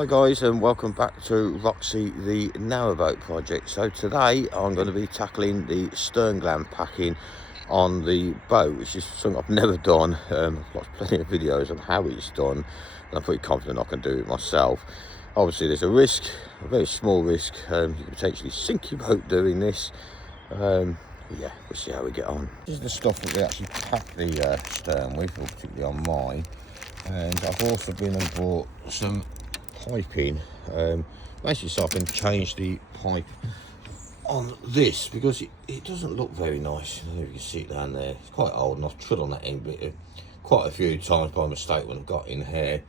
Hi guys, and welcome back to Roxy the Narrowboat project. So today I'm going to be tackling the stern gland packing on the boat, which is something I've never done. I've watched plenty of videos on how it's done, and I'm pretty confident I can do it myself. Obviously there's a risk, a very small risk. You could potentially sink your boat doing this. Yeah, we'll see how we get on. This is the stuff that we actually pack the stern with, or particularly on mine. And I've also been and bought some piping, basically so I can change the pipe on this, because it doesn't look very nice. I don't know if you can see it down there. It's quite old, and I've trod on that end bit quite a few times by mistake when I've got in here.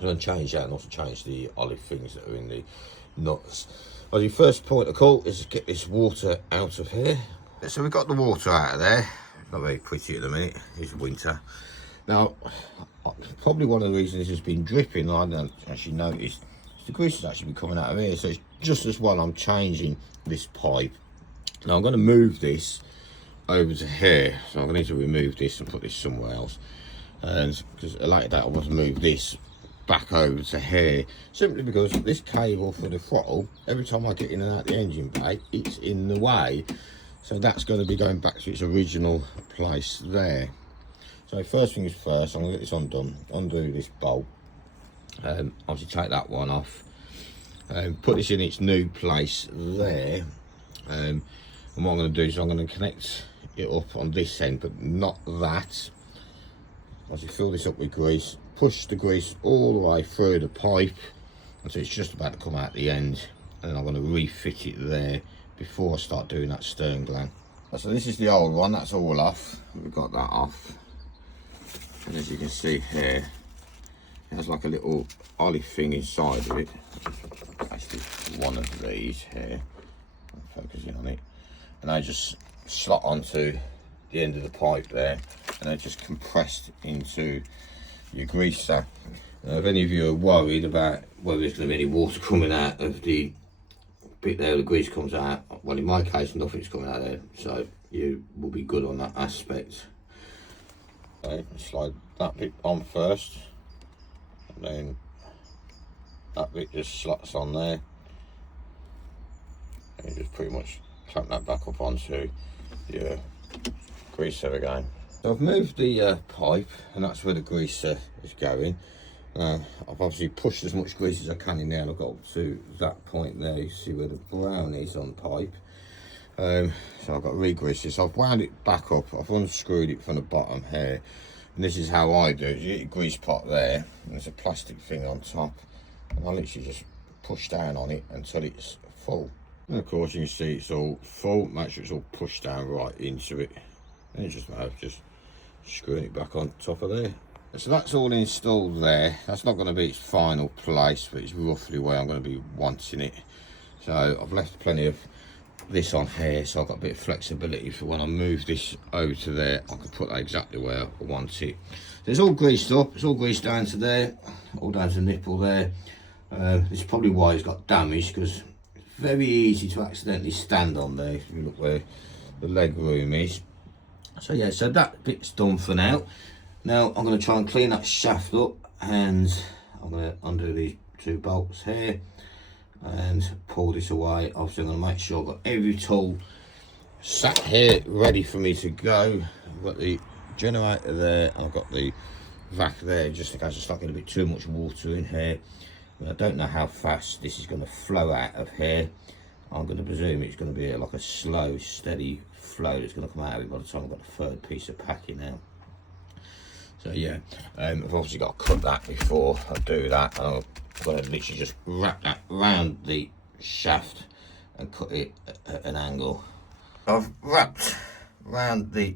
I'm going to change that and also change the olive things that are in the nuts. Well, the first point of call is to get this water out of here. So we've got the water out of there. It's not very pretty at the minute, it's winter. Now, probably one of the reasons this has been dripping, I don't actually notice, is the grease has actually been coming out of here. So it's just as well I'm changing this pipe. Now I'm going to move this over to here. So I'm going to need to remove this and put this somewhere else. And because like that, I want to move this back over to here, simply because this cable for the throttle, every time I get in and out the engine bay, it's in the way. So that's going to be going back to its original place there. So first thing is first, I'm going to get this undone, undo this bolt, obviously take that one off, put this in its new place there, and what I'm going to do is I'm going to connect it up on this end, but not that. Obviously fill this up with grease, push the grease all the way through the pipe until it's just about to come out the end, and then I'm going to refit it there before I start doing that stern gland. So this is the old one, that's all off, we've got that off. And as you can see here, it has like a little olive thing inside of it. Actually, one of these here. I'm focusing on it. And they just slot onto the end of the pipe there, and they're just compressed into your grease sack. Now, if any of you are worried about whether there's going to be any water coming out of the bit there, the grease comes out. Well, in my case, nothing's coming out there, so you will be good on that aspect. Okay, slide that bit on first, and then that bit just slots on there, and you just pretty much clamp that back up onto your greaser again. So I've moved the pipe, and that's where the greaser is going. I've obviously pushed as much grease as I can in there, and I've got up to that point there. You see where the brown is on pipe. So I've got to re-grease this. I've wound it back up, I've unscrewed it from the bottom here, and this is how I do it. You get your grease pot there, and there's a plastic thing on top, and I literally just push down on it until it's full. And of course you can see it's all full. Make sure it's all pushed down right into it, and it's just a matter of just screwing it back on top of there. So that's all installed there. That's not going to be its final place, but it's roughly where I'm going to be wanting it. So I've left plenty of this on here, so I've got a bit of flexibility for when I move this over to there, I can put that exactly where I want it. So it's all greased up, it's all greased down to there, all down to the nipple there. This is probably why it's got damaged, because it's very easy to accidentally stand on there if you look where the leg room is. So yeah, so that bit's done for now. Now I'm going to try and clean that shaft up, and I'm going to undo these two bolts here and pull this away. Obviously I'm going to make sure I've got every tool sat here ready for me to go. I've got the generator there, and I've got the vac there, just in case I start getting a bit too much water in here. I don't know how fast this is going to flow out of here. I'm going to presume it's going to be like a slow, steady flow that's going to come out of it by the time I've got the third piece of packing out. So yeah, I've obviously got to cut that before I do that. I'm going to literally just wrap that round the shaft and cut it at an angle. I've wrapped round the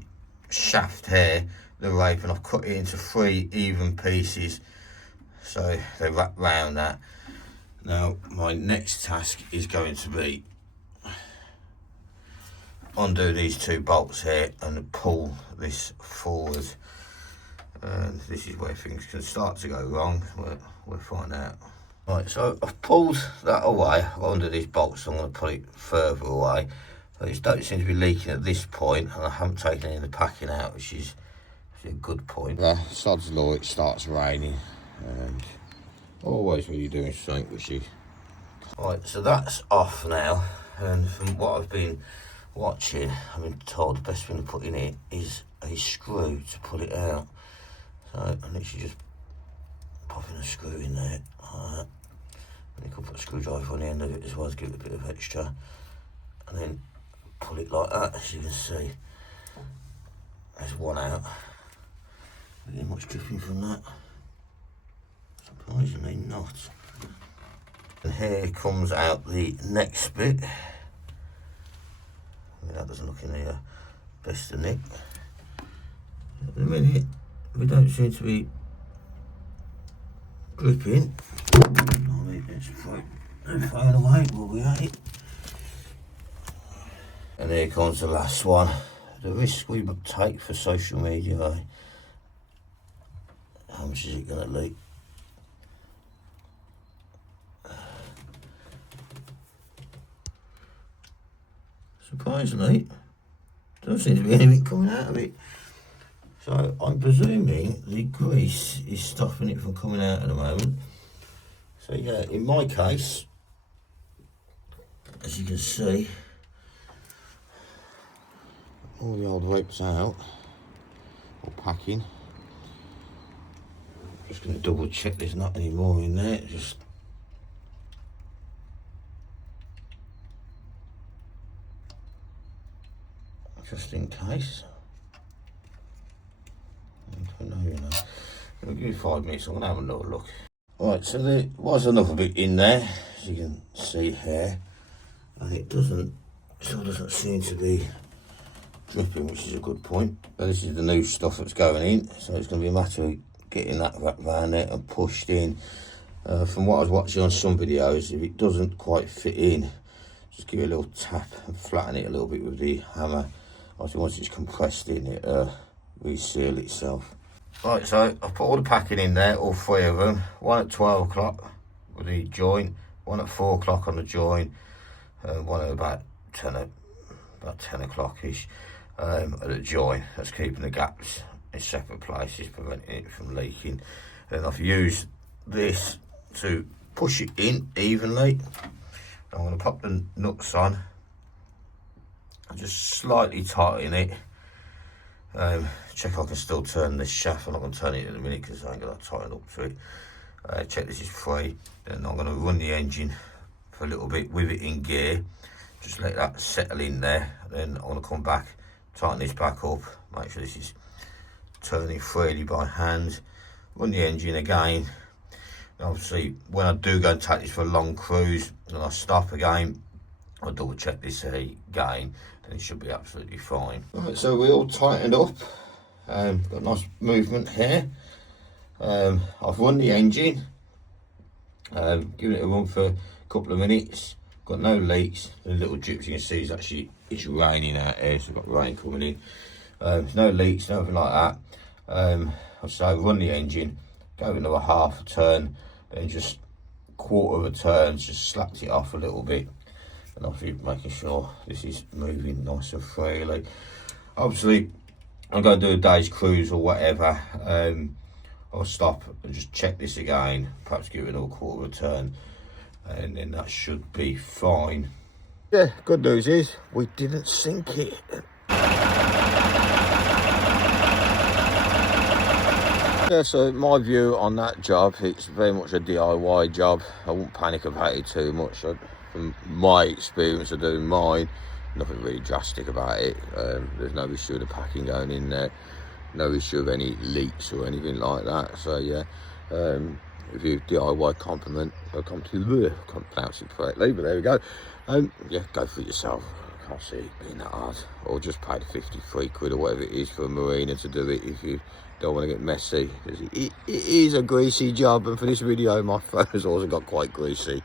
shaft here, the rope, and I've cut it into 3 even pieces, so they wrap round that. Now my next task is going to be undo these 2 bolts here and pull this forward, and this is where things can start to go wrong. We'll find out. Right, so I've pulled that away. I've got under these bolts, so I'm going to put it further away. So it don't seem to be leaking at this point, and I haven't taken any of the packing out, which is a good point. Sod's law, it starts raining, and Always when you're doing something which you... Right, so that's off now, and from what I've been watching, I've been told the best thing to put in it is a screw to pull it out. So I'm literally just popping a screw in there like that. And you can put a screwdriver on the end of it as well to give it a bit of extra, and then pull it like that. As you can see, there's one out. Not getting much dripping from that, surprisingly not. And here comes out the next bit. I mean, that doesn't look in the best of nick. At the minute, we don't seem to be gripping. I mean, let's throw it away while we're at it. And here comes the last one. The risk we take for social media, eh? How much is it going to leak? Surprisingly, doesn't seem to be anything coming out of it. So I'm presuming the grease is stopping it from coming out at the moment. So yeah, in my case, as you can see, all the old ropes out, or packing. Just going to double check there's not any more in there. Just in case. I don't know, you know. I'll give you 5 minutes, I'm going to have another look. Right, so there was another bit in there, as you can see here. And it still doesn't seem to be dripping, which is a good point. But this is the new stuff that's going in, so it's going to be a matter of getting that wrapped around there and pushed in. From what I was watching on some videos, if it doesn't quite fit in, just give it a little tap and flatten it a little bit with the hammer. Obviously, once it's compressed in, it reseal itself. Right, so I put all the packing in there, all 3 of them. One at 12 o'clock with the joint, one at 4 o'clock on the joint, one at about 10 o'clock-ish at the joint. That's keeping the gaps in separate places, preventing it from leaking. And I've used this to push it in evenly. I'm going to pop the nuts on and just slightly tighten it. Check I can still turn this shaft. I'm not going to turn it in a minute because I ain't got that tightened up to it. Check this is free. Then I'm going to run the engine for a little bit with it in gear. Just let that settle in there. Then I'm going to come back, tighten this back up, make sure this is turning freely by hand. Run the engine again. And obviously, when I do go and take this for a long cruise and I stop again, I'll double check this again, and it should be absolutely fine. Right, so we all tightened up. Got a nice movement here. I've run the engine, given it a run for a couple of minutes. Got no leaks. The little drips you can see is actually, it's raining out here, so I've got rain coming in. There's no leaks, nothing like that. So run the engine, go another half a turn, and just quarter of a turn, just slapped it off a little bit. And obviously making sure this is moving nice and freely. Obviously, I'm going to do a day's cruise or whatever. I'll stop and just check this again, perhaps give it another quarter of a turn, and then that should be fine. Yeah, good news is we didn't sink it. Yeah, so my view on that job, it's very much a DIY job. I won't panic about it too much. From my experience of doing mine, nothing really drastic about it. There's no issue with the packing going in there, no issue of any leaks or anything like that. So yeah, if you DIY compliment, I can't pronounce it correctly, but there we go. Yeah, go for it yourself. I can't see it being that hard. Or just pay the 53 quid or whatever it is for a marina to do it if you don't want to get messy. It is a greasy job, and for this video my phone has also got quite greasy.